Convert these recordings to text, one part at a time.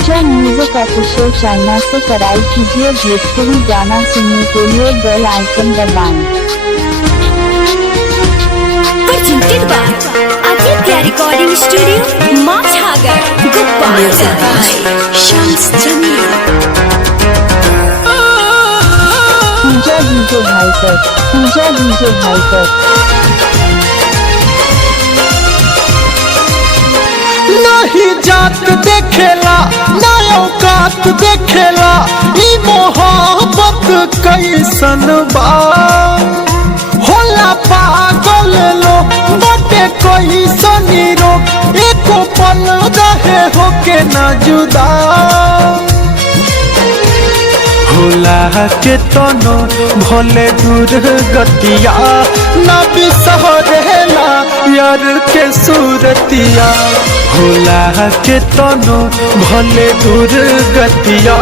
पूजा music official China से कराई कीजिए भोजपुरी गाना सुनने के लिए बेल आइकन दबाएं। Presented by Aditya Recording Studio, Machhagar, Gopalganj, Shams Jamil। Pooja DJ भाई पर नहीं जात देखेला ना औकात देखेला ई मोहब्बत कैसन बा होला पागल लो बटे कैसन रो एको पल रहे होके ना जुदा होला के तनो भले दूर गतिया ना बिसरेला यार के सूरतिया होला के तनो भले दूर गतिया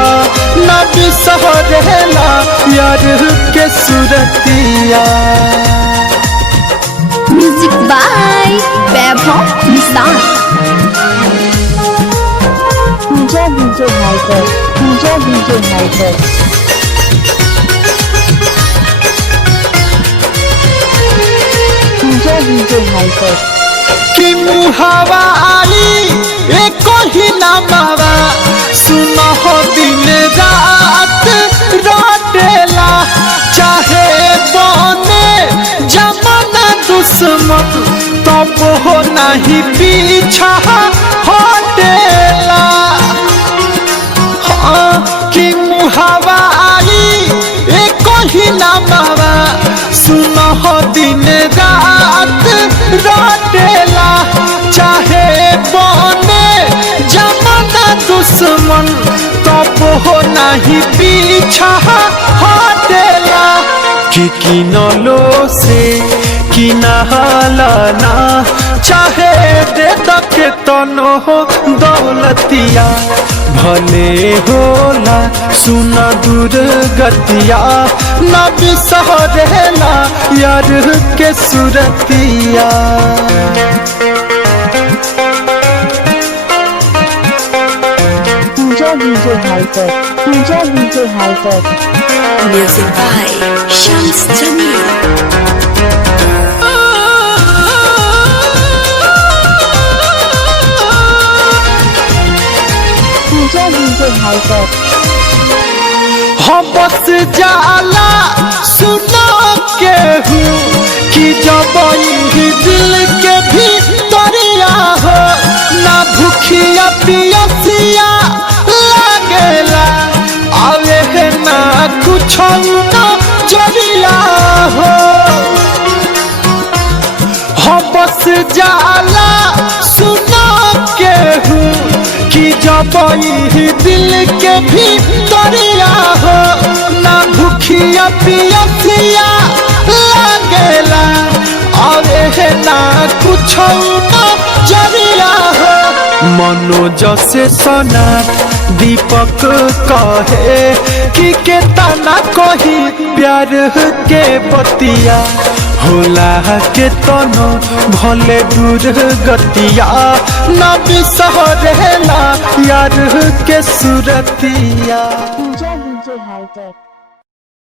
ना बिसरेला यार के सूरतिया। Music by Vaibhav Nissan। Pooja DJ भाई पर कि मुहावा आई एको ही नामावा सुनो हो दिन रात रोटेला चाहे बने जमाना दुश्मन तब हो नहीं पीछा हटेला। हाँ कि मुहावा आई एको ही नामावा सुनो हो दिन रात रोटेला चाहे बने जमाना दुश्मन तब हो नहीं पीछा हटेला। कि किनलो से किनहलाना चाहे दे तके तनो हो दौलतिया भले होला सुना दूर गतिया ना बिसरेला यार के सूरतिया। पूजा डीजे भाई पर Music by Shams Jamil। Pooja DJ भाई पर हम बस जाला सुना के हूँ कि जब ही दिल के भी दरिया हो ना भूखिया पियसिया लागेला आवे है ना कुछ ना जरिया हो। हम बस जाला सुना के हूँ कि जब ही दिल के भी दरिया हो ना भूखिया पियसिया लागेला आवे है ना कुछ ना जरिया हो। मनोज से सोना दीपक कहे कि केतना कही प्यार के बतिया होला के तनो भले दूर गतिया ना बिसरेला यार के सूरतिया। पूजा डीजे भाई पर